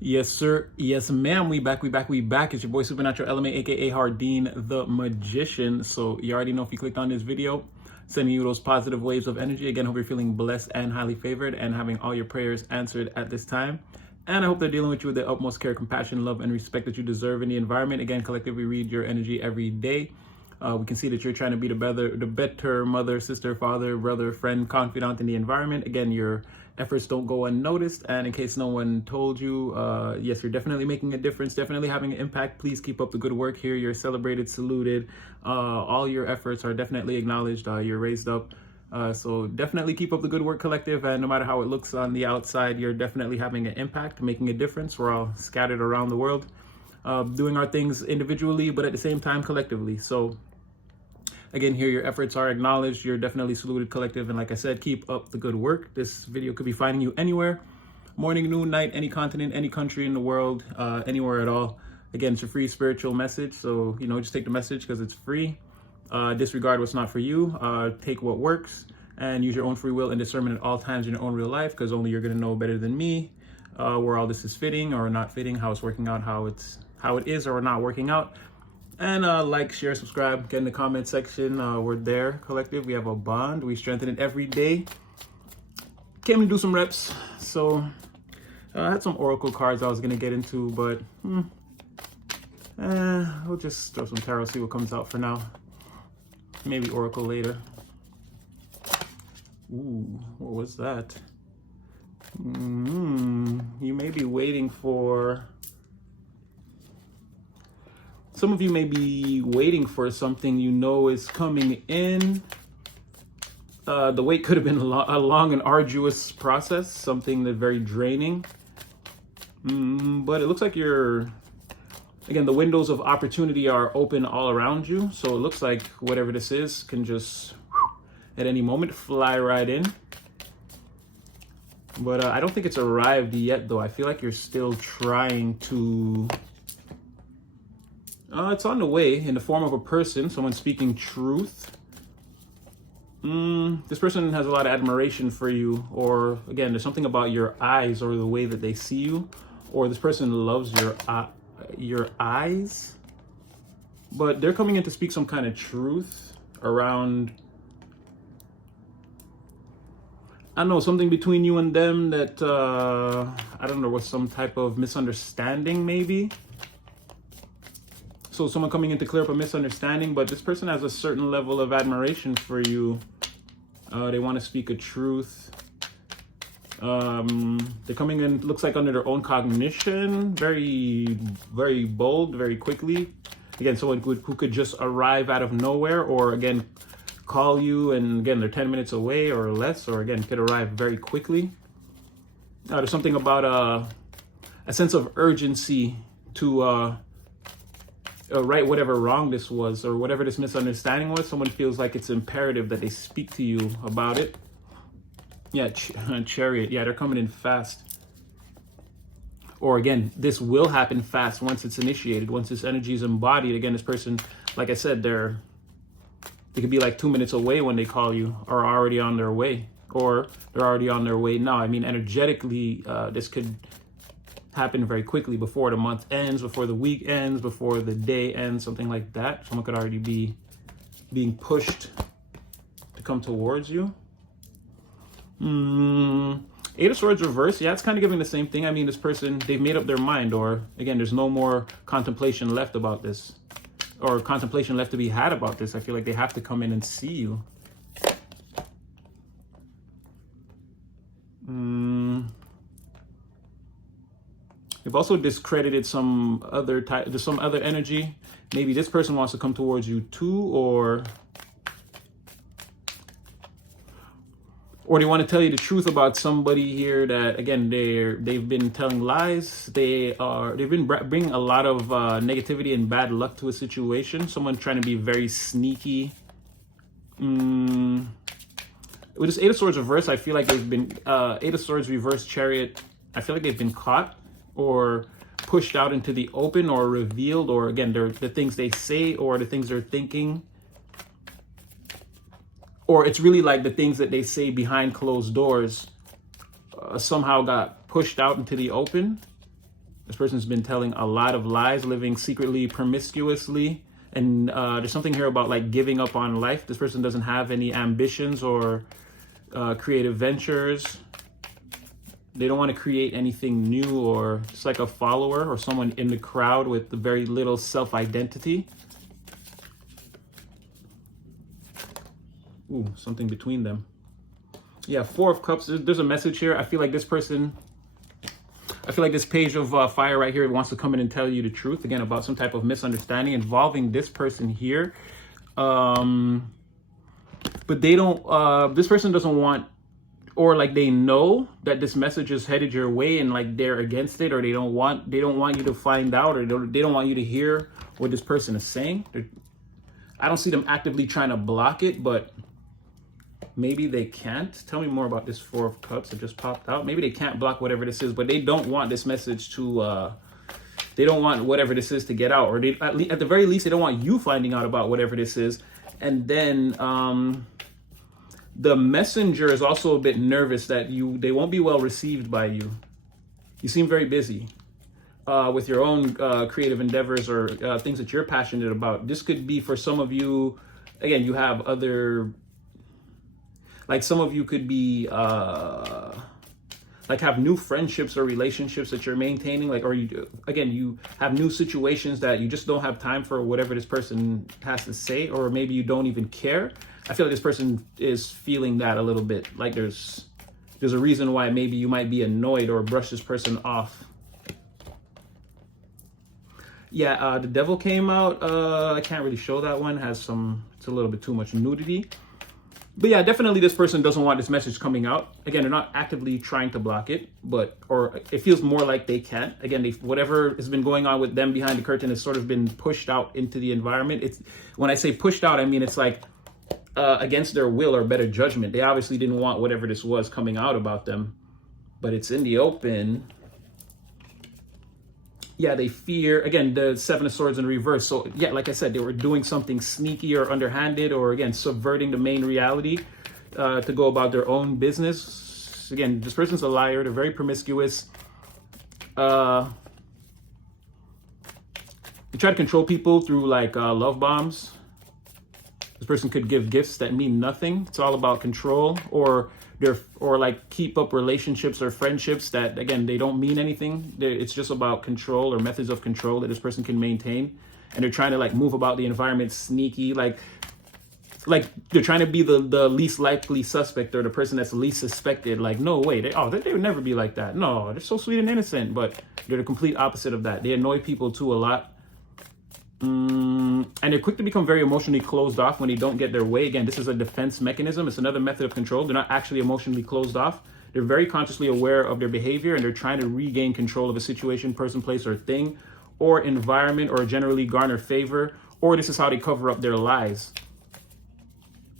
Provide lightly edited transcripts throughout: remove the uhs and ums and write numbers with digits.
Yes, sir. Yes, ma'am. We back. It's your boy Supernatural Element, aka Hardeen the Magician. So you already know if you clicked on this video, sending you those positive waves of energy. Again, hope you're feeling blessed and highly favored and having all your prayers answered at this time. And I hope they're dealing with you with the utmost care, compassion, love, and respect that you deserve in the environment. Again, collectively read your energy every day. We can see that you're trying to be the better mother, sister, father, brother, friend, confidant in the environment. Again, your efforts don't go unnoticed. And in case no one told you, yes, you're definitely making a difference, definitely having an impact. Please keep up the good work here. You're celebrated, saluted. All your efforts are definitely acknowledged. You're raised up. So definitely keep up the good work, collective. And no matter how it looks on the outside, you're definitely having an impact, making a difference. We're all scattered around the world, doing our things individually, but at the same time, collectively. So again, here your efforts are acknowledged. You're definitely saluted, collective. And like I said, keep up the good work. This video could be finding you anywhere, morning, noon, night, any continent, any country in the world, anywhere at all. Again, it's a free spiritual message. So, just take the message because it's free. Disregard what's not for you. Take what works and use your own free will and discernment at all times in your own real life, because only you're going to know better than me where all this is fitting or not fitting, how it's working out, how it is or not working out. And like, share, subscribe, get in the comment section. We're there, collective. We have a bond. We strengthen it every day. Came to do some reps. So I had some oracle cards I was going to get into, but we'll just throw some tarot, see what comes out for now. Maybe oracle later. Ooh, what was that? You may be waiting for... Some of you may be waiting for something is coming in. The wait could have been a long and arduous process, something that's very draining. But it looks like again, the windows of opportunity are open all around you. So it looks like whatever this is can just, at any moment, fly right in. But I don't think it's arrived yet, though. I feel like you're still trying to... it's on the way in the form of a person, someone speaking truth. This person has a lot of admiration for you, or again, there's something about your eyes or the way that they see you, or this person loves your eyes, but they're coming in to speak some kind of truth around, I don't know, something between you and them that, I don't know, was some type of misunderstanding maybe. So someone coming in to clear up a misunderstanding, but this person has a certain level of admiration for you. They want to speak a truth. They're coming in, looks like under their own cognition, very, very bold, very quickly. Again, someone who could just arrive out of nowhere, or again, call you, and again, they're 10 minutes away or less, or again, could arrive very quickly. There's something about a sense of urgency to right whatever wrong this was, or whatever this misunderstanding was. Someone feels like it's imperative that they speak to you about it. Yeah, Chariot. Yeah, they're coming in fast. Or again, this will happen fast once it's initiated, once this energy is embodied. Again, this person, like I said, they could be like 2 minutes away when they call you, or already on their way, or they're already on their way now. I mean, energetically, this could happen very quickly, before the month ends, before the week ends, before the day ends, something like that. Someone could already be being pushed to come towards you. Eight of Swords reverse. Yeah, it's kind of giving the same thing. I mean, this person, they've made up their mind, or again, there's no more contemplation left about this, or contemplation left to be had about this. I feel like they have to come in and see you. They've also discredited some other energy. Maybe this person wants to come towards you too, or they want to tell you the truth about somebody here that, again, they've been telling lies. They've been bringing a lot of negativity and bad luck to a situation. Someone trying to be very sneaky. With this Eight of Swords reverse, I feel like they've been Eight of Swords reverse, Chariot. I feel like they've been caught or pushed out into the open, or revealed, or again, the things they say or the things they're thinking, or it's really like the things that they say behind closed doors somehow got pushed out into the open. This person's been telling a lot of lies, living secretly, promiscuously. And there's something here about like giving up on life. This person doesn't have any ambitions or creative ventures. They don't want to create anything new, or just like a follower or someone in the crowd with very little self-identity. Ooh, something between them. Yeah, Four of Cups. There's a message here. I feel like this person, I feel like this page of fire right here wants to come in and tell you the truth, again, about some type of misunderstanding involving this person here. But they don't, this person doesn't want, or like they know that this message is headed your way and like they're against it, or they don't want you to find out, or they don't want you to hear what this person is saying. I don't see them actively trying to block it, but maybe they can't. Tell me more about this Four of Cups that just popped out. Maybe they can't block whatever this is, but they don't want this message to, they don't want whatever this is to get out, or they, at the very least, they don't want you finding out about whatever this is. And then the messenger is also a bit nervous that they won't be well received by you. You seem very busy with your own creative endeavors or things that you're passionate about. This could be for some of you, again, you have other, like some of you could be like have new friendships or relationships that you're maintaining, like, or you have new situations that you just don't have time for whatever this person has to say, or maybe you don't even care. I feel like this person is feeling that a little bit, like there's a reason why maybe you might be annoyed or brush this person off. Yeah, the Devil came out. I can't really show that one. It's a little bit too much nudity. But yeah, definitely this person doesn't want this message coming out. Again, they're not actively trying to block it, or it feels more like they can't. Again, whatever has been going on with them behind the curtain has sort of been pushed out into the environment. When I say pushed out, I mean it's like against their will or better judgment. They obviously didn't want whatever this was coming out about them, but it's in the open. Yeah, they fear, again, the Seven of Swords in reverse. So yeah, like I said, they were doing something sneaky or underhanded, or again, subverting the main reality to go about their own business. Again, this person's a liar. They're very promiscuous. They try to control people through like love bombs. This person could give gifts that mean nothing. It's all about control, or like keep up relationships or friendships that, again, they don't mean anything. It's just about control or methods of control that this person can maintain. And they're trying to like move about the environment sneaky, like they're trying to be the least likely suspect, or the person that's least suspected. Like, no way, they would never be like that. No, they're so sweet and innocent, but they're the complete opposite of that. They annoy people too a lot. And they're quick to become very emotionally closed off when they don't get their way. Again, this is a defense mechanism. It's another method of control. They're not actually emotionally closed off. They're very consciously aware of their behavior, and they're trying to regain control of a situation, person, place, or thing, or environment, or generally garner favor. Or this is how they cover up their lies,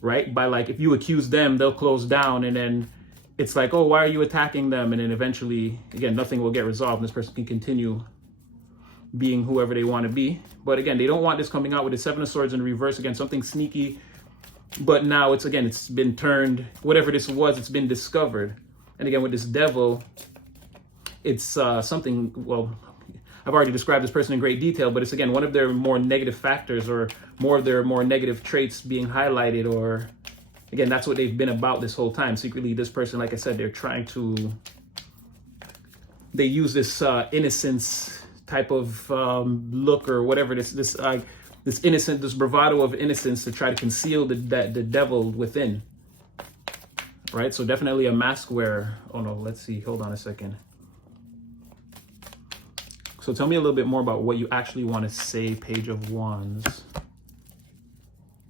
right? By like, if you accuse them, they'll close down, and then it's like, oh, why are you attacking them? And then eventually, again, nothing will get resolved, and this person can continue being whoever they want to be. But again, they don't want this coming out with the Seven of Swords in reverse. Again, something sneaky, but now it's been turned, whatever this was, it's been discovered. And again, with this Devil, it's something, well, I've already described this person in great detail, but it's, again, one of their more negative factors, or more of their more negative traits being highlighted, or again, that's what they've been about this whole time. Secretly, this person, like I said, they use this innocence type of look, or whatever, this innocent, this bravado of innocence to try to conceal the devil within, right? So definitely a mask wearer. Oh no, let's see, hold on a second. So tell me a little bit more about what you actually want to say, Page of Wands.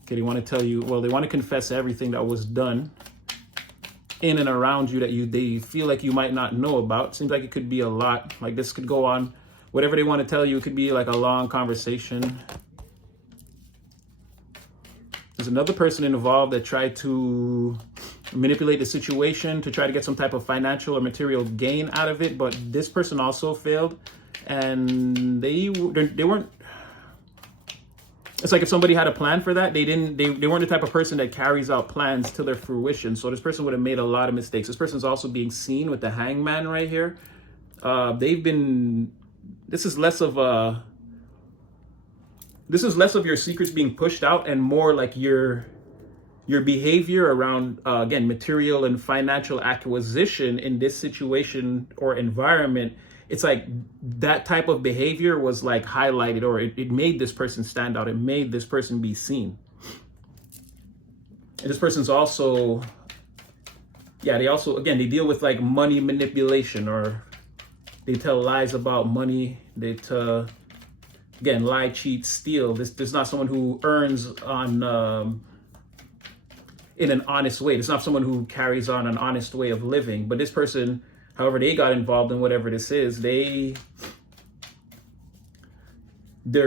Okay, they want to tell you, well, they want to confess everything that was done in and around you that they feel like you might not know about. Seems like it could be a lot. Like this could go on. Whatever they want to tell you, it could be like a long conversation. There's another person involved that tried to manipulate the situation to try to get some type of financial or material gain out of it, but this person also failed, and they weren't. It's like if somebody had a plan for that, they weren't the type of person that carries out plans to their fruition. So this person would have made a lot of mistakes. This person's also being seen with the Hangman right here. this is less of your secrets being pushed out and more like your behavior around again, material and financial acquisition in this situation or environment. It's like that type of behavior was like highlighted, or it made this person stand out. It made this person be seen. And this person's also, yeah, they also, again, they deal with like money manipulation, or they tell lies about money. They again, lie, cheat, steal. This is not someone who earns on in an honest way. It's not someone who carries on an honest way of living. But this person, however they got involved in whatever this is, their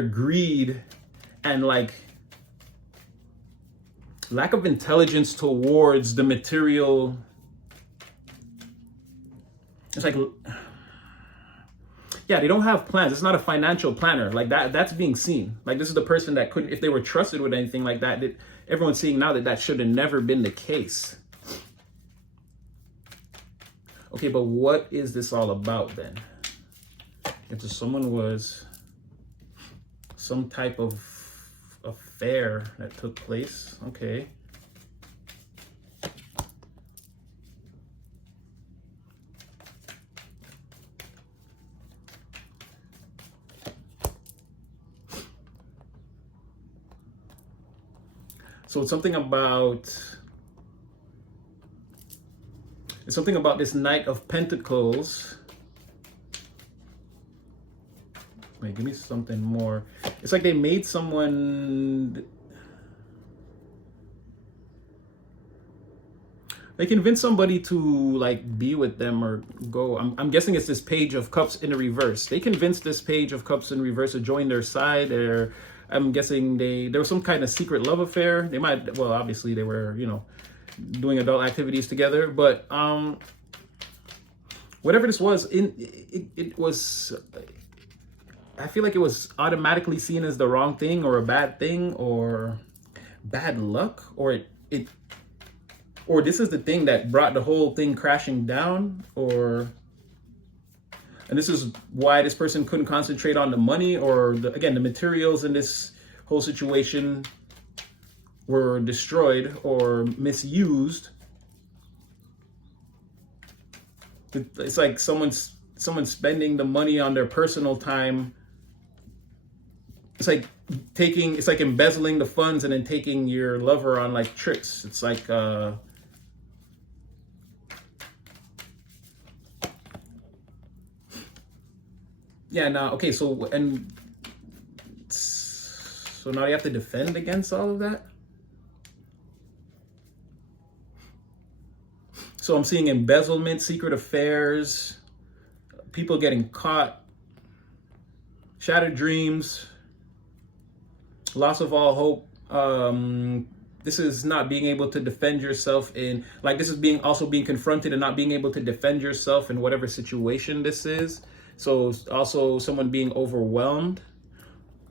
greed and like lack of intelligence towards the material. It's like, yeah, they don't have plans. It's not a financial planner. Like that's being seen. Like this is the person that couldn't, if they were trusted with anything like that, everyone's seeing now that should have never been the case. Okay, but what is this all about then? If someone was some type of affair that took place, okay. So it's something about this Knight of Pentacles. Wait, give me something more. It's like they made someone, they convinced somebody to like be with them or go. I'm guessing it's this Page of Cups in the reverse. They convinced this Page of Cups in reverse to join their side. I'm guessing there was some kind of secret love affair. They might, well, obviously they were, doing adult activities together, but whatever this was, it was, I feel like it was automatically seen as the wrong thing or a bad thing or bad luck, or or this is the thing that brought the whole thing crashing down, and this is why this person couldn't concentrate on the money, or again, the materials in this whole situation were destroyed or misused. It's like someone's spending the money on their personal time. It's like embezzling the funds and then taking your lover on like trips. It's like yeah, now okay, so now you have to defend against all of that. So I'm seeing embezzlement, secret affairs, people getting caught, shattered dreams, loss of all hope. This is not being able to defend yourself in, like this is also being confronted and not being able to defend yourself in whatever situation this is. So also someone being overwhelmed.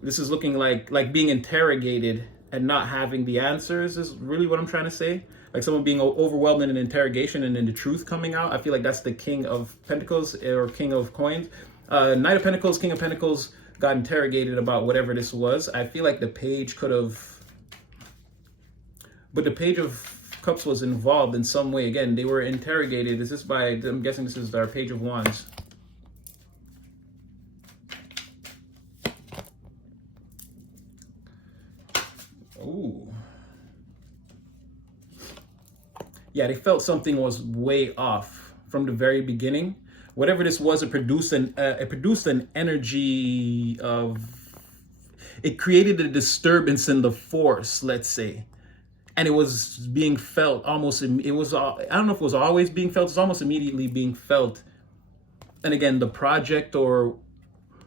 This is looking like being interrogated and not having the answers is really what I'm trying to say. Like someone being overwhelmed in an interrogation and then the truth coming out. I feel like that's the King of Pentacles or King of Coins. Knight of Pentacles, King of Pentacles got interrogated about whatever this was. I feel like the Page could have, but the Page of Cups was involved in some way. Again, they were interrogated. This is I'm guessing this is our Page of Wands. Ooh. Yeah, they felt something was way off from the very beginning. Whatever this was, it produced an energy of, it created a disturbance in the force, let's say. And it was being felt almost, I don't know if it was always being felt, it's almost immediately being felt. And again, the project or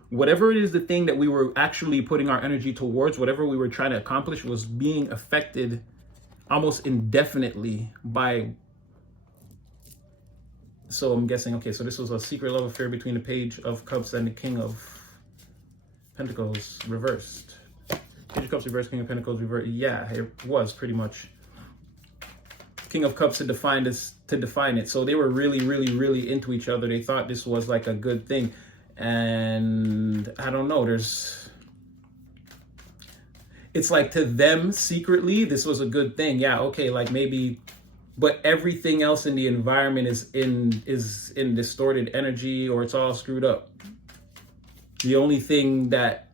whatever it is, the thing that we were actually putting our energy towards, whatever we were trying to accomplish was being affected almost indefinitely by. So I'm guessing, okay, so this was a secret love affair between the Page of Cups and the King of Pentacles reversed. Page of Cups reversed, King of Pentacles reversed. Yeah, it was pretty much. King of Cups to define it. So they were really, really, really into each other. They thought this was like a good thing. And I don't know, it's like to them secretly, this was a good thing. Yeah, okay, like maybe, but everything else in the environment is in distorted energy, or it's all screwed up. The only thing that,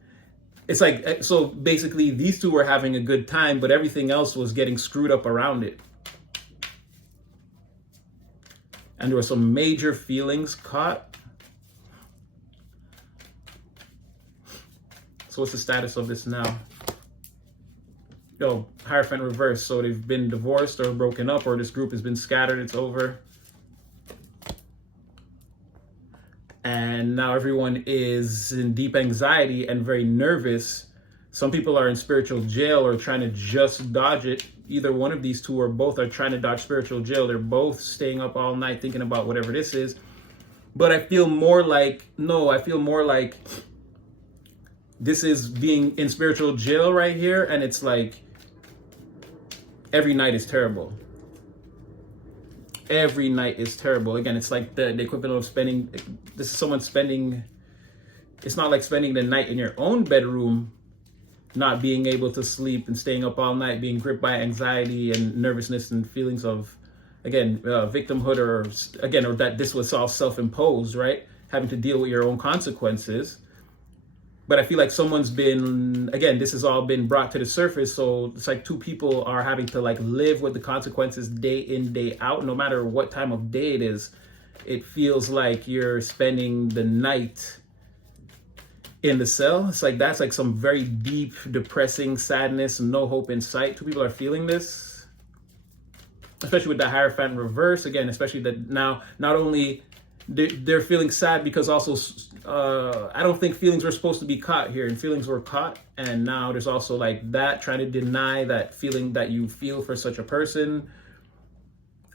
it's like, so basically these two were having a good time, but everything else was getting screwed up around it. And there were some major feelings caught. So what's the status of this now? Yo, Hierophant reverse. So they've been divorced or broken up, or this group has been scattered. It's over. And now everyone is in deep anxiety and very nervous. Some people are in spiritual jail or trying to just dodge it. Either one of these two or both are trying to dodge spiritual jail. They're both staying up all night thinking about whatever this is. But I feel more like, no, I feel more like this is being in spiritual jail right here. And it's like, every night is terrible. Every night is terrible. Again, it's like the equivalent of spending, this is someone spending, it's not like spending the night in your own bedroom, not being able to sleep and staying up all night, being gripped by anxiety and nervousness and feelings of, again, victimhood, or that this was all self-imposed, right? Having to deal with your own consequences. But I feel like someone's been, again, this has all been brought to the surface. So it's like two people are having to like live with the consequences day in, day out, no matter what time of day it is. It feels like you're spending the night in the cell. It's like, that's like some very deep, depressing sadness, no hope in sight. Two people are feeling this, especially with the Hierophant reverse. Again, especially that now, not only they're feeling sad, because also I don't think feelings were supposed to be caught here, and feelings were caught. And now there's also like that, trying to deny that feeling that you feel for such a person.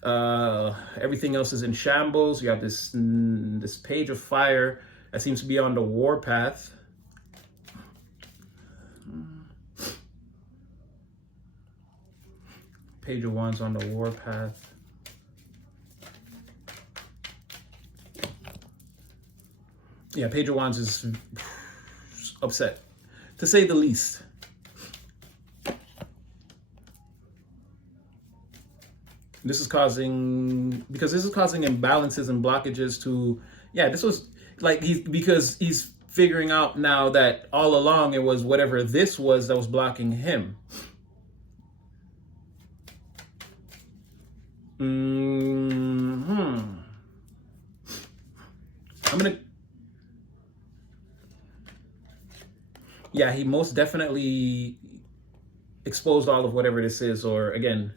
Everything else is in shambles. You have this Page of Fire that seems to be on the war path. Page of Wands on the war path. Yeah, Page of Wands is upset, to say the least. This is causing imbalances and blockages to, yeah, this was like, because he's figuring out now that all along it was whatever this was that was blocking him. Yeah, he most definitely exposed all of whatever this is, or again,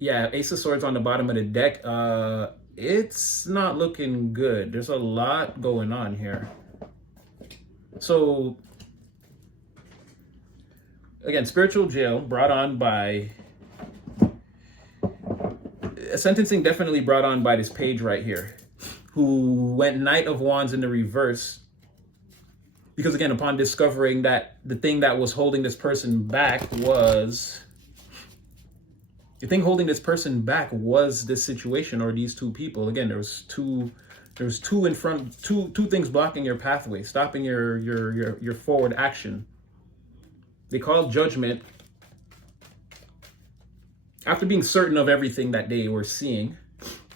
yeah, Ace of Swords on the bottom of the deck. It's not looking good. There's a lot going on here. So again, spiritual jail brought on by sentencing, definitely brought on by this page right here, who went Knight of Wands in the reverse. Because again, upon discovering that the thing that was holding this person back was, the thing holding this person back was this situation, or these two people. Again, there was two in front, two things blocking your pathway, stopping your forward action. They called judgment after being certain of everything that they were seeing.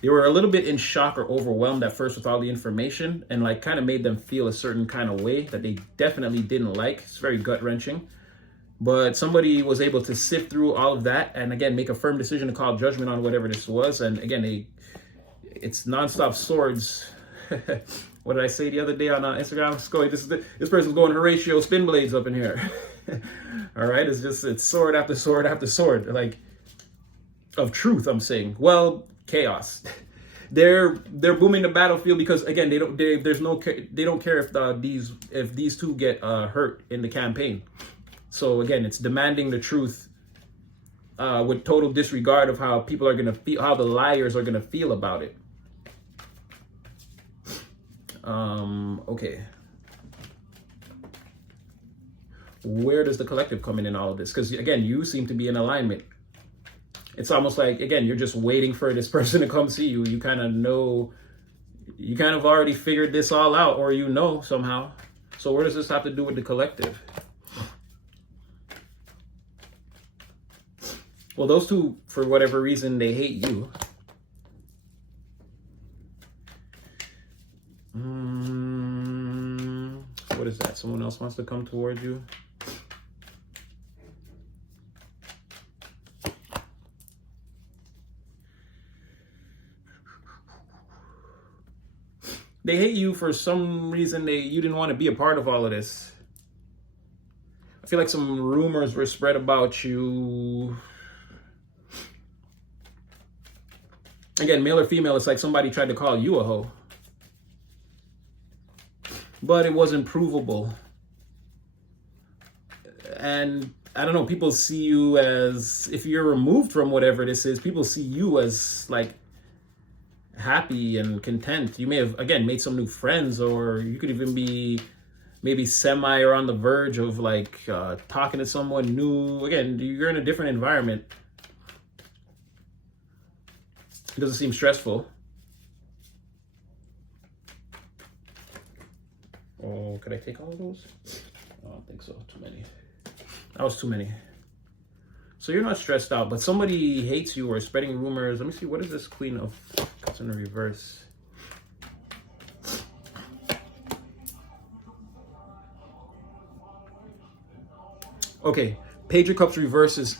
They were a little bit in shock or overwhelmed at first with all the information, and like kind of made them feel a certain kind of way that they definitely didn't like. It's very gut-wrenching. But somebody was able to sift through all of that and again, make a firm decision to call judgment on whatever this was. And again, it's nonstop swords. What did I say the other day on Instagram? This person's going Horatio spin blades up in here. All right, it's sword after sword after sword, like of truth. I'm saying, well, chaos. They're booming the battlefield because again, they don't care if these two get hurt in the campaign. So again, it's demanding the truth with total disregard of how people are gonna feel, how the liars are gonna feel about it. Okay. Where does the collective come in all of this? Because again, you seem to be in alignment. It's almost like, again, you're just waiting for this person to come see you. You kind of know, you kind of already figured this all out, or you know somehow. So where does this have to do with the collective? Well, those two, for whatever reason, they hate you. What is that? Someone else wants to come towards you? They hate you for some reason. You didn't want to be a part of all of this. I feel like some rumors were spread about you. Again, male or female, it's like somebody tried to call you a hoe. But it wasn't provable. And I don't know, people see you as, if you're removed from whatever this is, people see you as like happy and content. You may have, again, made some new friends, or you could even be maybe semi or on the verge of like talking to someone new. Again, you're in a different environment. It doesn't seem stressful. Oh, could I take all of those? I don't think so. Too many. That was too many. So you're not stressed out, but somebody hates you or is spreading rumors. Let me see. What is this Queen of Cups in the reverse? Okay. Page of Cups reverse is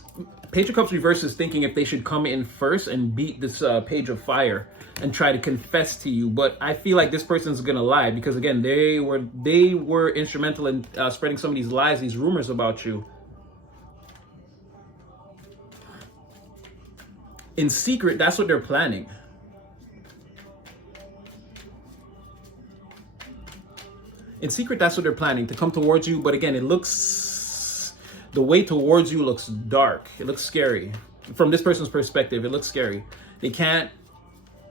thinking if they should come in first and beat this Page of Fire and try to confess to you. But I feel like this person's gonna lie, because again, they were instrumental in spreading some of these lies, these rumors about you. In secret, that's what they're planning. In secret, that's what they're planning, to come towards you. But again, the way towards you looks dark. It looks scary. From this person's perspective, it looks scary. They can't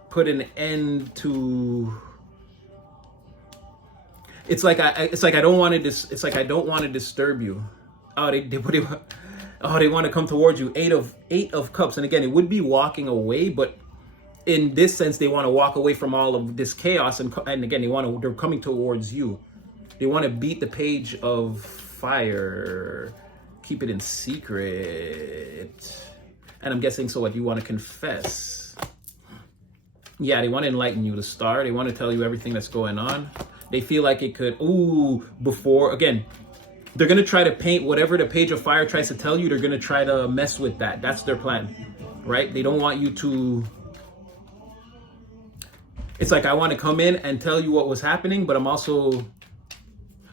put an end to. It's like I don't want to disturb you. They want to come towards you. Eight of Cups, and again, it would be walking away, but in this sense, they want to walk away from all of this chaos, and again, they're coming towards you. They want to beat the Page of Fire. Keep it in secret. And I'm guessing, so what, you want to confess? Yeah, they want to enlighten you, the Star. They want to tell you everything that's going on. They feel like it could, again, they're going to try to paint whatever the Page of Fire tries to tell you. They're going to try to mess with that. That's their plan, right? They don't want you to, it's like, I want to come in and tell you what was happening, but I'm also,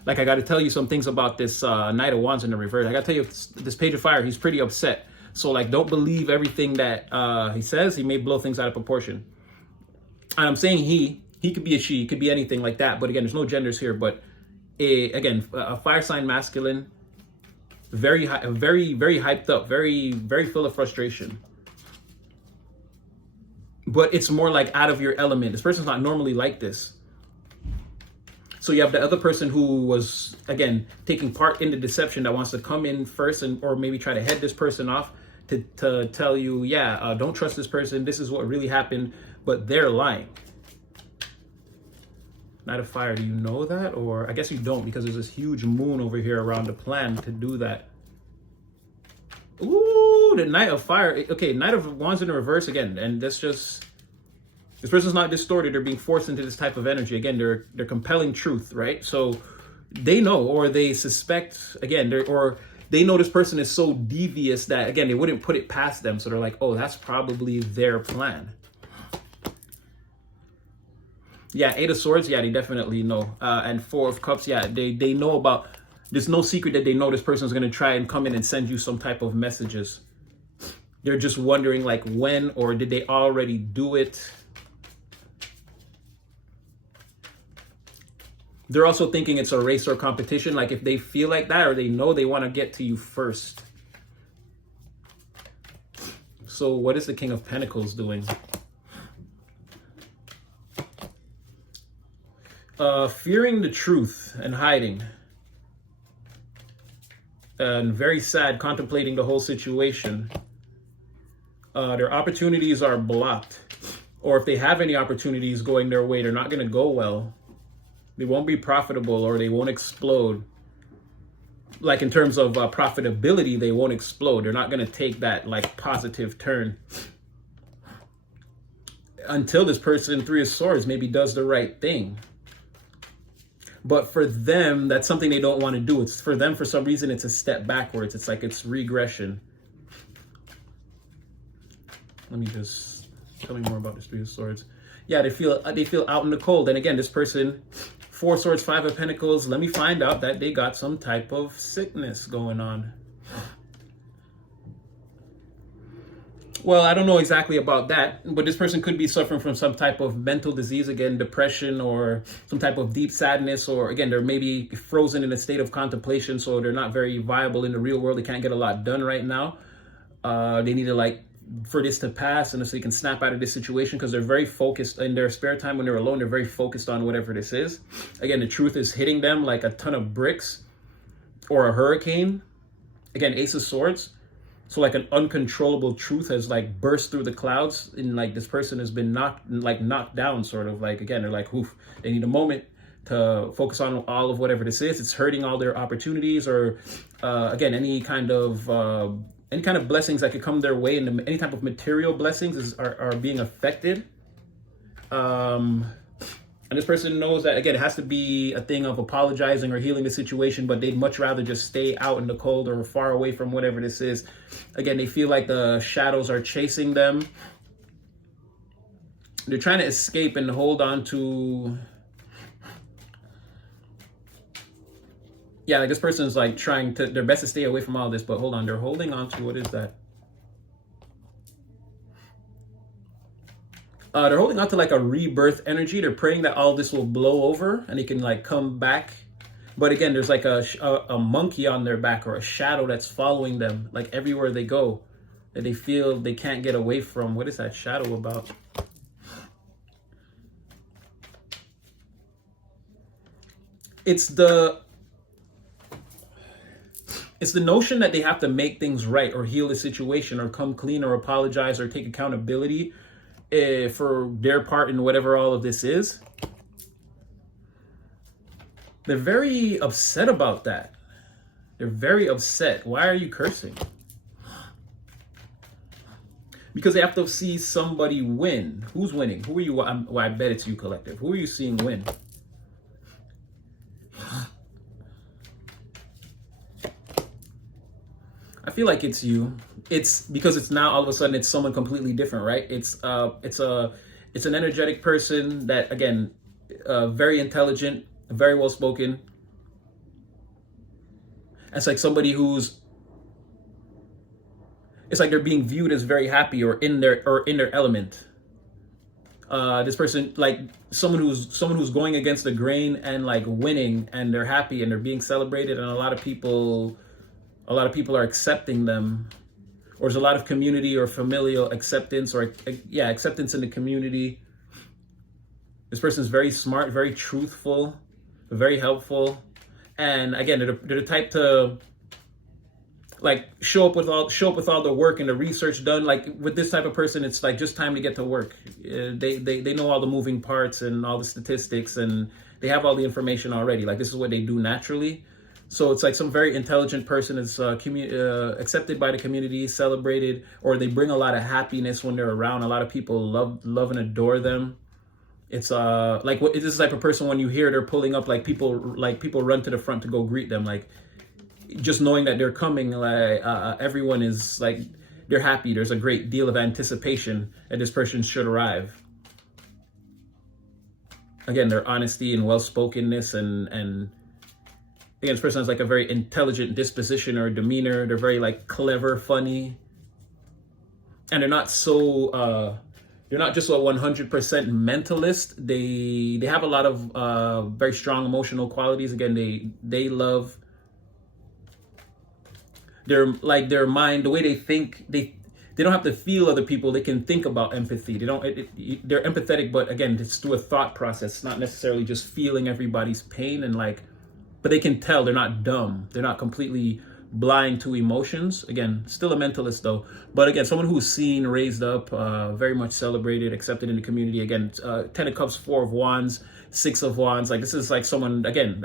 like, I got to tell you some things about this Knight of Wands in the reverse. I got to tell you, this Page of Fire, he's pretty upset. So, like, don't believe everything that he says. He may blow things out of proportion. And I'm saying he could be a she, could be anything like that. But again, there's no genders here. But again, a fire sign masculine, very hyped up, very full of frustration. But it's more like out of your element. This person's not normally like this. So you have the other person who was, again, taking part in the deception, that wants to come in first or maybe try to head this person off to tell you, don't trust this person. This is what really happened, but they're lying. Knight of Fire, do you know that? Or I guess you don't, because there's this huge moon over here around the plan to do that. Ooh, the Knight of Fire. Okay, Knight of Wands in the reverse again. And this person's not distorted or being forced into this type of energy. Again, they're compelling truth, right? So they know, or they suspect, again, they know this person is so devious that, again, they wouldn't put it past them. So they're like, oh, that's probably their plan. Yeah, Eight of Swords, yeah, they definitely know. And Four of Cups, yeah, they know about, there's no secret that they know this person's going to try and come in and send you some type of messages. They're just wondering, like, when, or did they already do it? They're also thinking it's a race or competition. Like, if they feel like that, or they know, they want to get to you first. So what is the King of Pentacles doing? Fearing the truth and hiding. And very sad, contemplating the whole situation. Their opportunities are blocked. Or if they have any opportunities going their way, they're not going to go well. They won't be profitable, or they won't explode. Like in terms of profitability, they won't explode. They're not going to take that like positive turn until this person, Three of Swords, maybe does the right thing. But for them, that's something they don't want to do. It's for them, for some reason, it's a step backwards. It's like it's regression. Let me just tell me more about this Three of Swords. Yeah, they feel out in the cold. And again, this person, Four of Swords, Five of Pentacles. Let me find out that they got some type of sickness going on. Well, I don't know exactly about that, but this person could be suffering from some type of mental disease, again, depression, or some type of deep sadness, or again, they're maybe frozen in a state of contemplation, so they're not very viable in the real world. They can't get a lot done right now. They need to like for this to pass, and so they can snap out of this situation, because they're very focused in their spare time when they're alone. They're very focused on whatever this is. Again, the truth is hitting them like a ton of bricks or a hurricane. Again, Ace of Swords. So like an uncontrollable truth has like burst through the clouds, and like this person has been knocked down, sort of like, again, they're like, oof, they need a moment to focus on all of whatever this is. It's hurting all their opportunities, or again, any kind of blessings that could come their way, and any type of material blessings are being affected. And this person knows that, again, it has to be a thing of apologizing or healing the situation, but they'd much rather just stay out in the cold or far away from whatever this is. Again, they feel like the shadows are chasing them. They're trying to escape and hold on to... Yeah, like this person's like trying to, their best to stay away from all this, but hold on, they're holding on to, what is that? They're holding on to like a rebirth energy. They're praying that all this will blow over and they can like come back. But again, there's like a monkey on their back, or a shadow that's following them like everywhere they go, that they feel they can't get away from. What is that shadow about? It's the notion that they have to make things right, or heal the situation, or come clean, or apologize, or take accountability for their part in whatever all of this is. They're very upset about that. They're very upset. Why are you cursing? Because they have to see somebody win. Who's winning? Who are you? Well, I bet it's you, collective. Who are you seeing win? I feel like it's you. It's because it's now all of a sudden it's someone completely different, right? It's an energetic person that, again, very intelligent, very well spoken. It's like somebody it's like they're being viewed as very happy, or in their element. This person, like someone who's going against the grain and like winning, and they're happy and they're being celebrated, and a lot of people are accepting them, or there's a lot of community or familial acceptance, or acceptance in the community. This person is very smart, very truthful, very helpful, and again, they're the type to like show up with all the work and the research done. Like with this type of person, it's like just time to get to work. They know all the moving parts and all the statistics, and they have all the information already. Like this is what they do naturally. So it's like some very intelligent person is accepted by the community, celebrated, or they bring a lot of happiness when they're around. A lot of people love and adore them. It's like this is the type of person, when you hear they're pulling up, like people run to the front to go greet them. Like just knowing that they're coming, like everyone is like, they're happy. There's a great deal of anticipation that this person should arrive. Again, their honesty and well-spokenness, and again, this person has like a very intelligent disposition or demeanor. They're very like clever, funny, and they're not just a 100% mentalist. They have a lot of very strong emotional qualities. Again, they love their mind, the way they think. They don't have to feel other people. They can think about empathy. They're empathetic, but again, it's through a thought process. It's not necessarily just feeling everybody's pain, and like, but they can tell they're not dumb. They're not completely blind to emotions. Again, still a mentalist though, but again, someone who's seen, raised up, very much celebrated, accepted in the community. Again, 10 of Cups, 4 of Wands, 6 of Wands. Like this is like someone, again,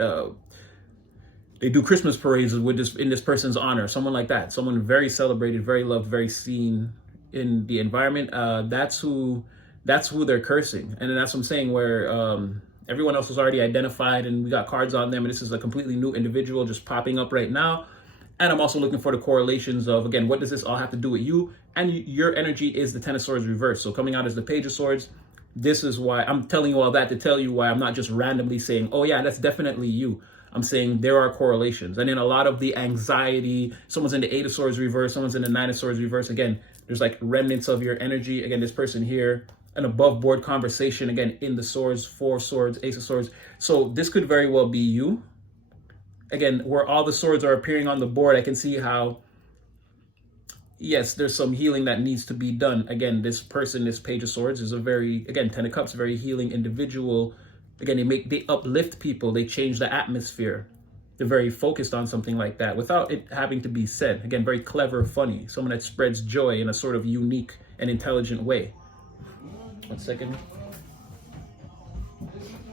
they do Christmas parades with this in this person's honor. Someone like that, someone very celebrated, very loved, very seen in the environment. That's who they're cursing. And then that's what I'm saying, where everyone else was already identified and we got cards on them, and this is a completely new individual just popping up right now. And I'm also looking for the correlations of, again, what does this all have to do with you? And your energy is the Ten of Swords reversed. So coming out as the Page of Swords, this is why I'm telling you all that, to tell you why I'm not just randomly saying, oh yeah, that's definitely you. I'm saying there are correlations. And then a lot of the anxiety, someone's in the 8 of Swords reverse, someone's in the 9 of Swords reverse. Again, there's like remnants of your energy. Again, this person here, an above board conversation, again, in the Swords, 4 of Swords, Ace of Swords. So this could very well be you. Again, where all the swords are appearing on the board, I can see how, yes, there's some healing that needs to be done. Again, this person, this Page of Swords, is a very, again, 10 of Cups, very healing individual. Again, they uplift people, they change the atmosphere. They're very focused on something like that without it having to be said. Again, very clever, funny, someone that spreads joy in a sort of unique and intelligent way. 1 second.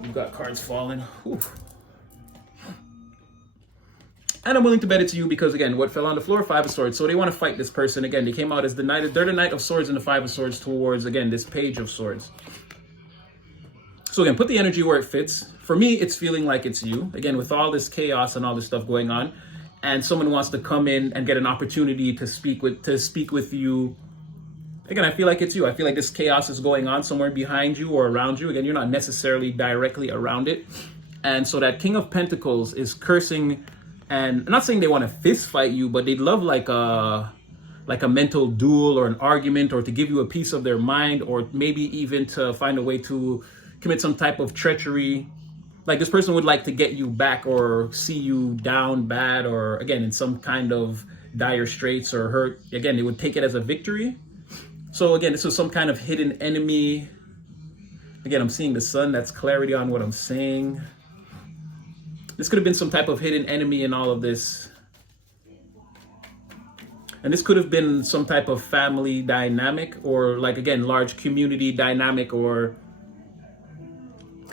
We've got cards falling. Whew. And I'm willing to bet it's you because, again, what fell on the floor? 5 of Swords. So they want to fight this person. Again, they came out as the Knight. They're the Knight of Swords and the 5 of Swords towards, again, this Page of Swords. So again, put the energy where it fits. For me, it's feeling like it's you. Again, with all this chaos and all this stuff going on, and someone wants to come in and get an opportunity to speak with you. Again, I feel like it's you. I feel like this chaos is going on somewhere behind you or around you. Again, you're not necessarily directly around it. And so that King of Pentacles is cursing. And I'm not saying they want to fist fight you, but they'd love like a mental duel or an argument, or to give you a piece of their mind, or maybe even to find a way to commit some type of treachery. Like this person would like to get you back or see you down bad, or again, in some kind of dire straits or hurt. Again, they would take it as a victory. So again, this is some kind of hidden enemy. Again, I'm seeing the Sun. That's clarity on what I'm saying. This could have been some type of hidden enemy in all of this. And this could have been some type of family dynamic, or like, again, large community dynamic, or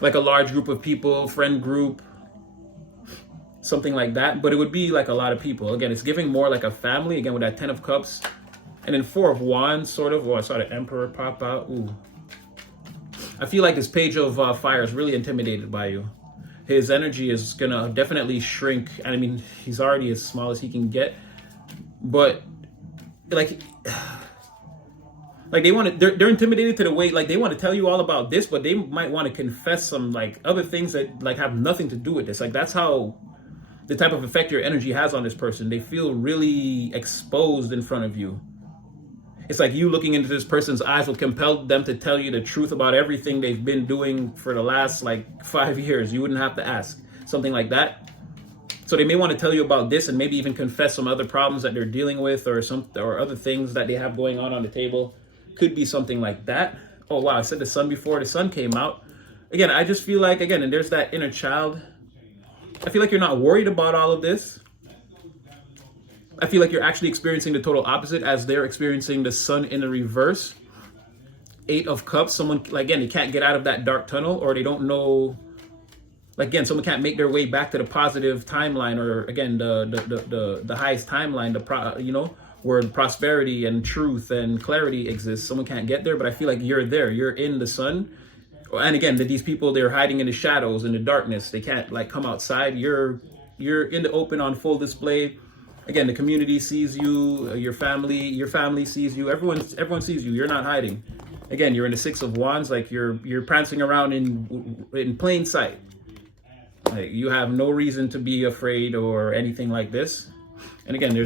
like a large group of people, friend group, something like that. But it would be like a lot of people. Again, it's giving more like a family, again, with that 10 of Cups. And then 4 of Wands, sort of. Oh, I saw the Emperor pop out. Ooh. I feel like this Page of Fire is really intimidated by you. His energy is gonna definitely shrink. I mean, he's already as small as he can get. But like they want to, they're intimidated to the way, like they want to tell you all about this, but they might want to confess some like other things that like have nothing to do with this. Like that's how the type of effect your energy has on this person. They feel really exposed in front of you. It's like you looking into this person's eyes will compel them to tell you the truth about everything they've been doing for the last like 5 years. You wouldn't have to ask, something like that. So they may want to tell you about this and maybe even confess some other problems that they're dealing with, or other things that they have going on the table. Could be something like that. Oh wow, I said the Sun before. The Sun came out. Again, I just feel like, again, and there's that inner child. I feel like you're not worried about all of this. I feel like you're actually experiencing the total opposite, as they're experiencing the Sun in the reverse. 8 of Cups. Someone, like, again, they can't get out of that dark tunnel, or they don't know. Like, again, someone can't make their way back to the positive timeline, or again, the highest timeline, you know, where prosperity and truth and clarity exists. Someone can't get there, but I feel like you're there. You're in the Sun. And again, these people, they're hiding in the shadows, in the darkness. They can't like come outside. You're in the open, on full display. Again, the community sees you, your family sees you. Everyone sees you. You're not hiding. Again, you're in the 6 of Wands, like you're prancing around in plain sight. Like, you have no reason to be afraid or anything like this. And again, you're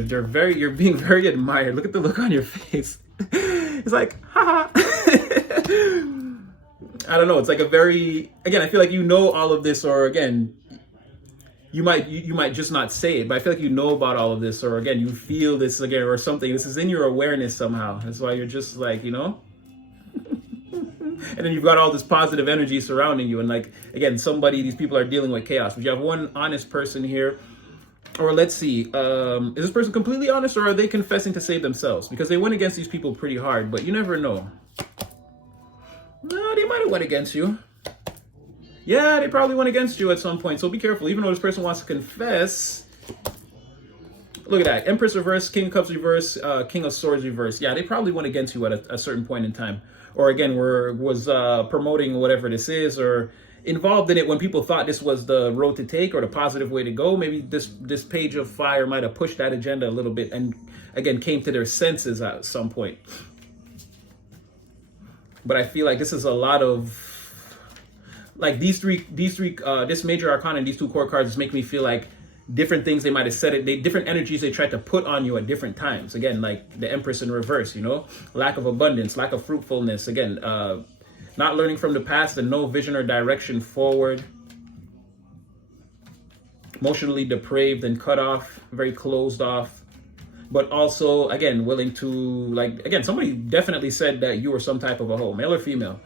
being very admired. Look at the look on your face. It's like, haha. I don't know. It's like a very, again, I feel like you know all of this, or again, you might just not say it, but I feel like you know about all of this, or again, you feel this again or something. This is in your awareness somehow. That's why you're just like, you know. And then you've got all this positive energy surrounding you, and like, again, these people are dealing with chaos. But you have one honest person here. Or let's see, is this person completely honest, or are they confessing to save themselves? Because they went against these people pretty hard, but you never know. No, they might have went against you. Yeah, they probably went against you at some point, so be careful. Even though this person wants to confess, look at that. Empress reverse, King of Cups reverse, King of Swords reverse. Yeah, they probably went against you at a certain point in time. Or again, was promoting whatever this is, or involved in it when people thought this was the road to take or the positive way to go. Maybe this page of fire might have pushed that agenda a little bit and again came to their senses at some point. But I feel like this is a lot of like this major arcana and these two court cards make me feel like different things they might have said it, different energies they tried to put on you at different times. Again, like the Empress in reverse, you know, lack of abundance, lack of fruitfulness. Again, not learning from the past and no vision or direction forward. Emotionally depraved and cut off, very closed off. But also, again, willing to, like, again, somebody definitely said that you were some type of a hoe, male or female.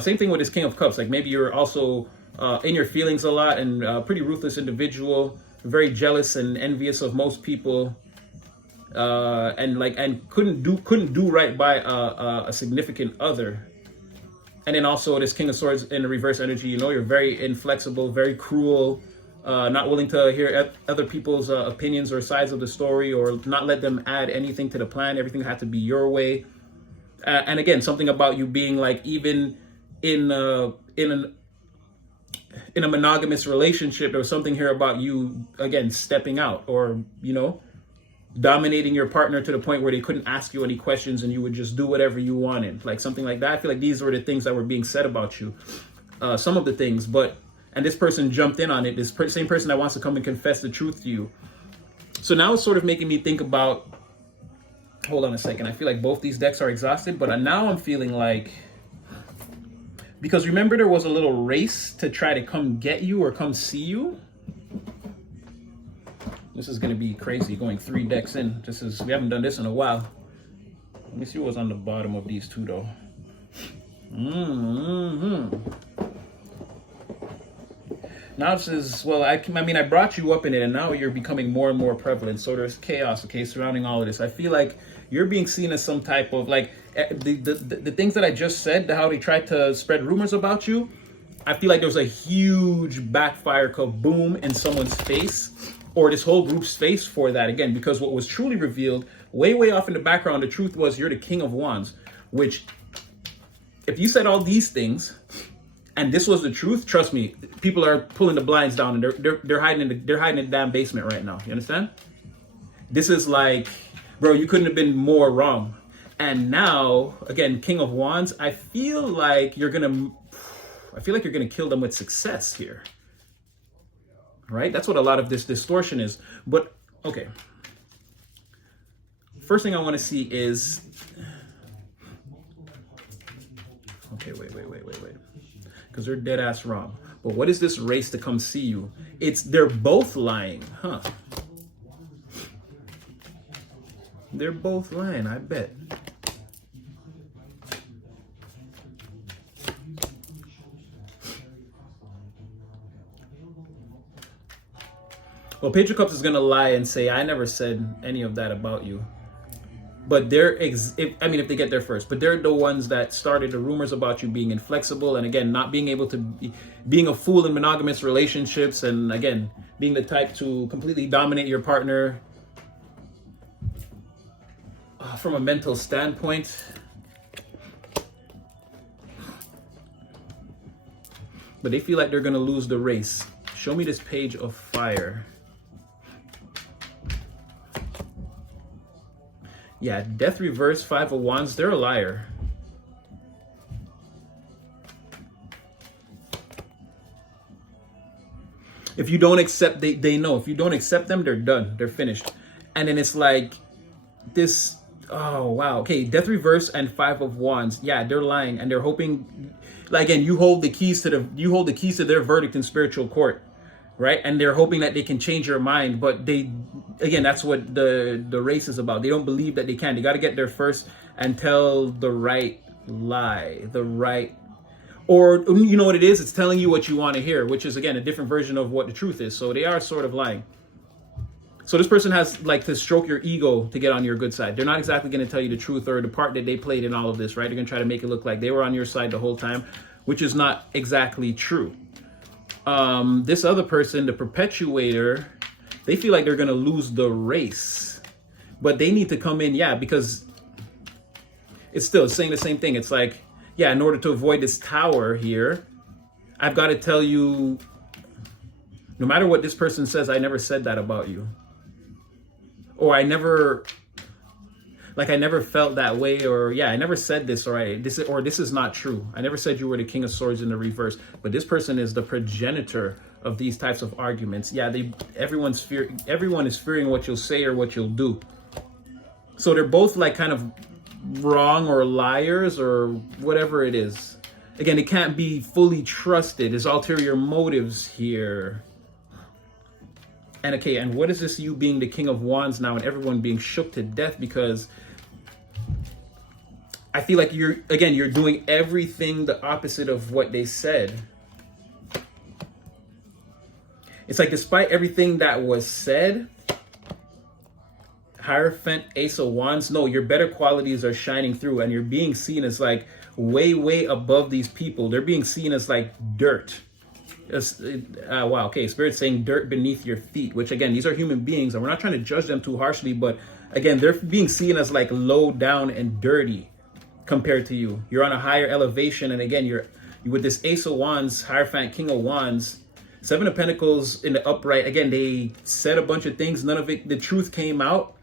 Same thing with this King of Cups. Like maybe you're also in your feelings a lot and pretty ruthless individual, very jealous and envious of most people. And couldn't do right by a significant other. And then also this King of Swords in the reverse energy, you know, you're very inflexible, very cruel, not willing to hear other people's opinions or sides of the story, or not let them add anything to the plan. Everything had to be your way. And again, something about you being like, even in a monogamous relationship, there was something here about you, again, stepping out, or, you know, dominating your partner to the point where they couldn't ask you any questions and you would just do whatever you wanted, like something like that. I feel like these were the things that were being said about you, some of the things. And this person jumped in on it, this same person that wants to come and confess the truth to you. So now it's sort of making me think about, hold on a second, I feel like both these decks are exhausted, but now I'm feeling like, because remember there was a little race to try to come get you or come see you. This is going to be crazy going 3 decks in. We haven't done this in a while. Let me see what's on the bottom of these two though. Now this is, well, I mean, I brought you up in it and now you're becoming more and more prevalent. So there's chaos, okay, surrounding all of this. I feel like you're being seen as some type of, like, the things that I just said, how they tried to spread rumors about you. I feel like there was a huge backfire kaboom in someone's face, or this whole group's face for that, again, because what was truly revealed way off in the background, the truth was you're the King of Wands, which if you said all these things and this was the truth, trust me, people are pulling the blinds down and they're hiding in the damn basement right now. You understand? This is like, bro, you couldn't have been more wrong. And now, again, King of Wands, I feel like you're gonna kill them with success here. Right? That's what a lot of this distortion is. But okay. First thing I want to see is, okay, wait. Because they're dead ass wrong. But what is this race to come see you? They're both lying, huh? They're both lying, I bet. Well, Page of Cups is going to lie and say, I never said any of that about you. But if they get there first. But they're the ones that started the rumors about you being inflexible. And again, not being able to, being a fool in monogamous relationships. And again, being the type to completely dominate your partner from a mental standpoint. But they feel like they're going to lose the race. Show me this Page of Fire. Yeah, Death reverse, 5 of Wands. They're a liar. If you don't accept, they know. If you don't accept them, they're done. They're finished. And then it's like this. Oh, wow. Okay, Death reverse and 5 of Wands. Yeah, they're lying and they're hoping. Like, again, you hold the keys to their verdict in spiritual court. Right? And they're hoping that they can change your mind. But again, that's what the race is about. They don't believe that they can. They got to get there first and tell the right lie, or you know what it is? It's telling you what you want to hear, which is, again, a different version of what the truth is. So they are sort of lying. So this person has like to stroke your ego to get on your good side. They're not exactly going to tell you the truth or the part that they played in all of this, right? They're going to try to make it look like they were on your side the whole time, which is not exactly true. This other person, the perpetuator, they feel like they're going to lose the race, but they need to come in, yeah, because it's still saying the same thing. It's like, yeah, in order to avoid this tower here, I've got to tell you, no matter what this person says, I never said that about you. Or I never felt that way, or yeah, I never said this, or this is not true. I never said you were the King of Swords in the reverse. But this person is the progenitor of these types of arguments. Yeah, everyone is fearing what you'll say or what you'll do. So they're both like kind of wrong or liars or whatever it is. Again, it can't be fully trusted. There's ulterior motives here. And okay, and what is this you being the King of Wands now and everyone being shook to death? Because I feel like you're doing everything the opposite of what they said. It's like despite everything that was said, Hierophant, Ace of Wands, no, your better qualities are shining through and you're being seen as like way, way above these people. They're being seen as like dirt. Wow, okay, Spirit's saying dirt beneath your feet, which again, these are human beings and we're not trying to judge them too harshly, but again, they're being seen as like low down and dirty compared to you. You're on a higher elevation, and again, you're with this Ace of Wands, Hierophant, King of Wands, Seven of Pentacles in the upright. Again, they said a bunch of things, none of it, the truth came out.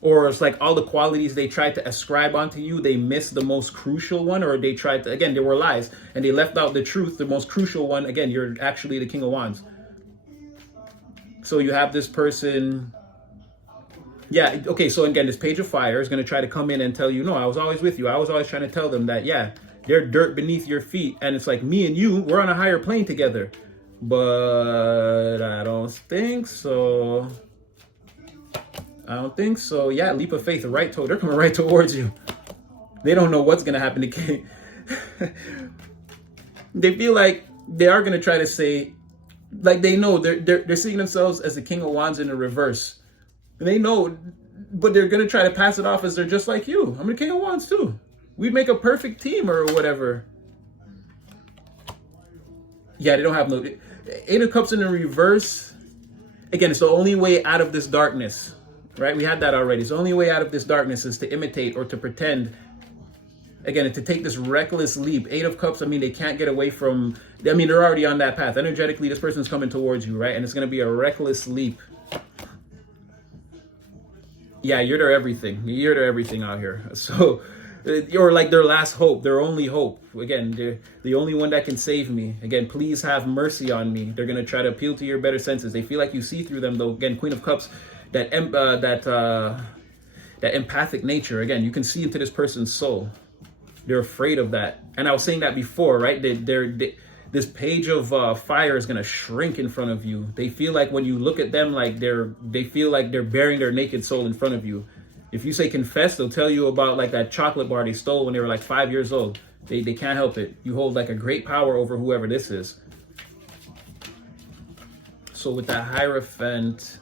Or it's like all the qualities they tried to ascribe onto you, they missed the most crucial one, or they tried to, again, they were lies, and they left out the truth, the most crucial one. Again, you're actually the King of Wands. So you have this person, yeah, okay, so again, this Page of Fire is going to try to come in and tell you, no, I was always with you. I was always trying to tell them that, yeah, they're dirt beneath your feet, and it's like me and you, we're on a higher plane together. But I don't think so. I don't think so. Yeah, leap of faith, right toe. They're coming right towards you. They don't know what's going to happen to King. They feel like they are going to try to say, like they know they're seeing themselves as the King of Wands in the reverse. They know, but they're going to try to pass it off as they're just like you. I'm the King of Wands too. We'd make a perfect team or whatever. Yeah, they don't have no... Eight of Cups in the reverse. Again, it's the only way out of this darkness. Right? We had that already. It's the only way out of this darkness is to imitate or to pretend. Again, to take this reckless leap. Eight of Cups, I mean, they can't get away from... I mean, they're already on that path. Energetically, this person's coming towards you, right? And it's going to be a reckless leap. Yeah, you're their everything. You're their everything out here. So, you're like their last hope, their only hope. Again, they're the only one that can save me. Again, please have mercy on me. They're going to try to appeal to your better senses. They feel like you see through them, though. Again, Queen of Cups... that empathic nature. Again, you can see into this person's soul. They're afraid of that. And I was saying that before, right? This Page of Fire is going to shrink in front of you. They feel like when you look at them, like they feel like they're bearing their naked soul in front of you. If you say confess, they'll tell you about like that chocolate bar they stole when they were like 5 years old. They can't help it. You hold like a great power over whoever this is. So with that Hierophant...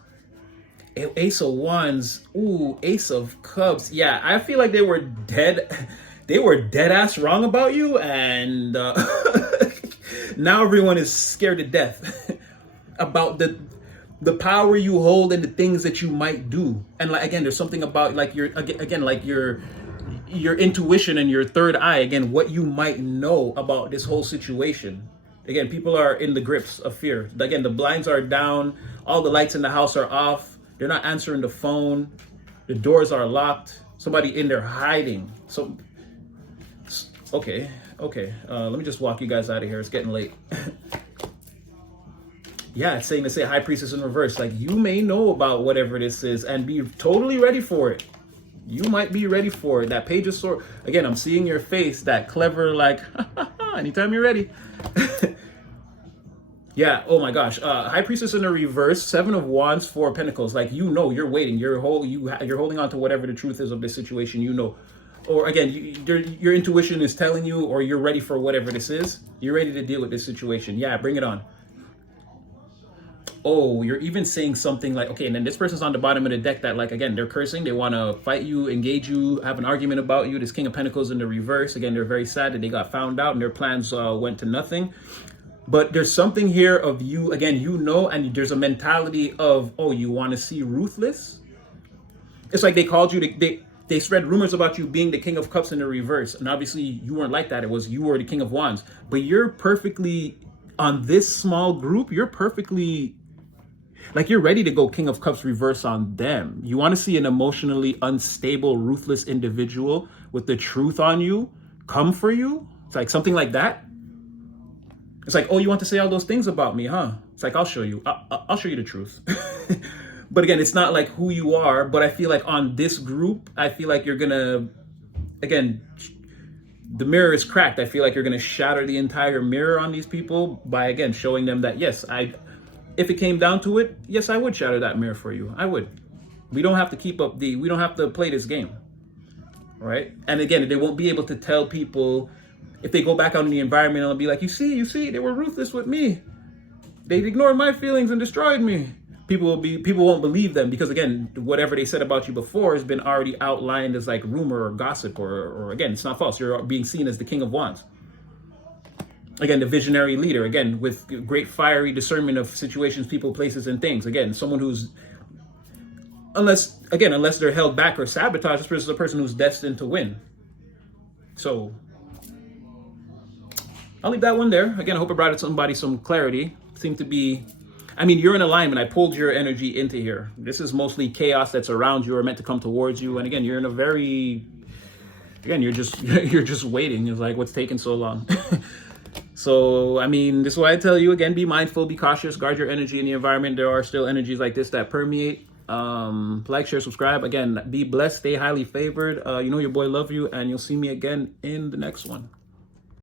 Ace of Wands, ooh, Ace of Cups. Yeah, I feel like they were dead. They were dead ass wrong about you, and now everyone is scared to death about the power you hold and the things that you might do. And like again, there's something about like your intuition and your third eye. Again, what you might know about this whole situation. Again, people are in the grips of fear. Again, the blinds are down, all the lights in the house are off. They're not answering the phone. The doors are locked. Somebody in there hiding. So, okay. Let me just walk you guys out of here. It's getting late. Yeah, it's saying to say High Priestess in reverse. Like, you may know about whatever this is and be totally ready for it. You might be ready for it. That Page of Swords. Again, I'm seeing your face. That clever, like, anytime you're ready. Yeah, oh my gosh. High Priestess in the reverse, Seven of Wands, Four of Pentacles. Like, you know, you're waiting. You're holding on to whatever the truth is of this situation, you know. Or again, your intuition is telling you, or you're ready for whatever this is. You're ready to deal with this situation. Yeah, bring it on. oh, you're even saying something like, okay, and then this person's on the bottom of the deck that, like, again, they're cursing. They want to fight you, engage you, have an argument about you. This King of Pentacles in the reverse. Again, they're very sad that they got found out and their plans went to nothing. But there's something here of you, again, and there's a mentality of, oh, you want to see ruthless? It's like they called you, they spread rumors about you being the King of Cups in the reverse. And obviously you weren't like that. It was you were the King of Wands. But you're perfectly, on this small group, you're perfectly, like, you're ready to go King of Cups reverse on them. You want to see an emotionally unstable, ruthless individual with the truth on you come for you? It's like something like that. It's like, oh, you want to say all those things about me, huh? It's like, I'll show you. I'll show you the truth. But again, it's not like who you are. But I feel like on this group, I feel like you're going to, again, the mirror is cracked. I feel like you're going to shatter the entire mirror on these people by, again, showing them that, yes, if it came down to it, yes, I would shatter that mirror for you. I would. We don't have to we don't have to play this game, right? And again, they won't be able to tell people, if they go back out in the environment, they'll be like, you see, they were ruthless with me. They ignored my feelings and destroyed me. People won't believe them because, again, whatever they said about you before has been already outlined as like rumor or gossip, or again, it's not false. You're being seen as the King of Wands. Again, the visionary leader, again, with great fiery discernment of situations, people, places, and things. Again, someone who's, unless they're held back or sabotaged, this person is a person who's destined to win. So I'll leave that one there. Again, I hope it brought somebody some clarity. Seemed to be, I mean, you're in alignment. I pulled your energy into here. This is mostly chaos that's around you or meant to come towards you. And again, you're in a very, again, you're just waiting. It's like, what's taking so long? So, I mean, this is why I tell you, again, be mindful, be cautious, guard your energy in the environment. There are still energies like this that permeate. Like, share, subscribe. Again, be blessed, stay highly favored. You know your boy love you, and you'll see me again in the next one.